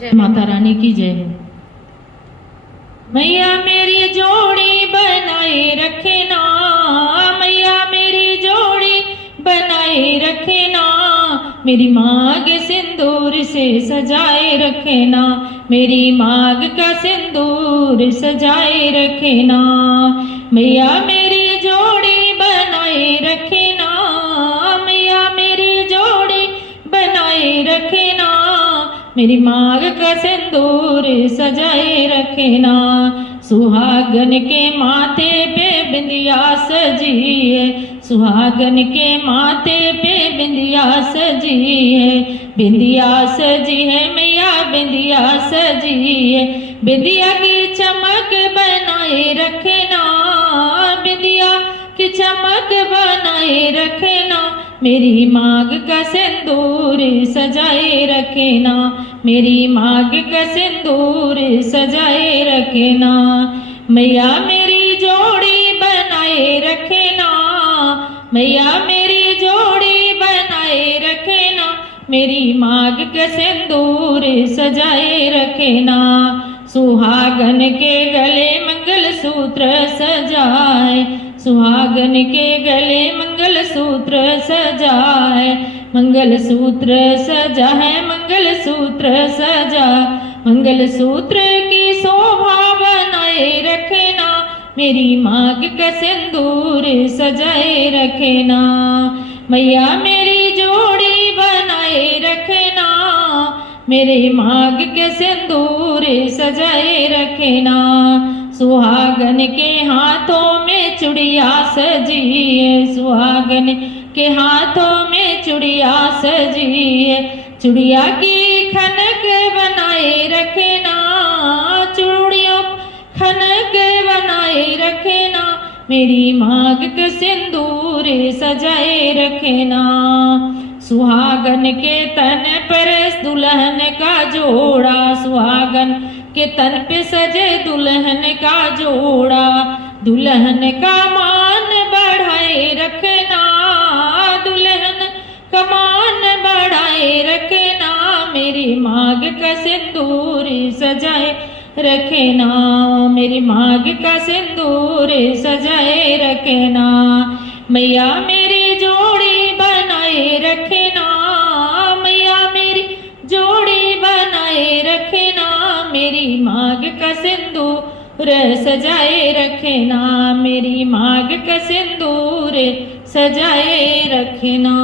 जय माता रानी की जय हो। मैया मेरी जोड़ी बनाए रखे ना, मैया मेरी जोड़ी बनाए रखे ना, मेरी मांग सिंदूर से सजाए रखे ना, मेरी मांग का सिंदूर सजाए रखे ना, मैया मेरी जोड़ी बनाए रखे ना, मैया मेरी जोड़ी बनाए रखे ना, मेरी मांग का सिंदूर सजाए रखे ना, सुहागन के माथे पे बिंदिया सजी है, सुहागन के माथे पे बिंदिया सजी है, बिंदिया सजी है मैया बिंदिया सजी है, बिंदिया की चमक बनाए रखे ना, बिंदिया की चमक बनाए रखे ना, मेरी मांग का सिंदूर सजाए रखे ना, मेरी मांग का सिंदूर सजाए रखे ना, मैया मेरी जोड़ी बनाए रखे ना, मैया मेरी जोड़ी बनाए रखे ना, मेरी मांग का सिंदूर सजाए रखे ना, सुहागन के गले मंगल सूत्र सजाए, सुहागन के गले मंगल सूत्र सजाए, मंगल सूत्र सजा है मंगल सूत्र सजा, मंगल सूत्र की शोभा बनाए रखे ना, मेरी मांग का सिंदूर सजाए रखे ना, मैया मेरी जोड़ी बनाए रखे ना, मेरे मांग के सिंदूर सजाए रखे ना, सुहागन के हाथों में चूड़िया सजी है, सुहागन के हाथों में चूड़िया सजी है, चूड़िया की खनक बनाए रखे ना, चूड़ियों खनक बनाए रखे ना, मेरी मांग के सिंदूर सजाए रखे ना, सुहागन के तन पर दुल्हन का जोड़ा, सुहागन के तन पे सजे दुल्हन का जोड़ा, दुल्हन का मान बढ़ाए रखना, दुल्हन का मान बढ़ाए रखना, मेरी मांग का सिंदूर सजाए रखना, मेरी मांग का सिंदूर सजाए रखना, मैया मेरी जोड़ी बनाए रखना, मैया मेरी जोड़ी बनाए रखना, मेरी मांग का सिंदूर सजाए रखना, मेरी मांग का सिंदूर सजाए रखना।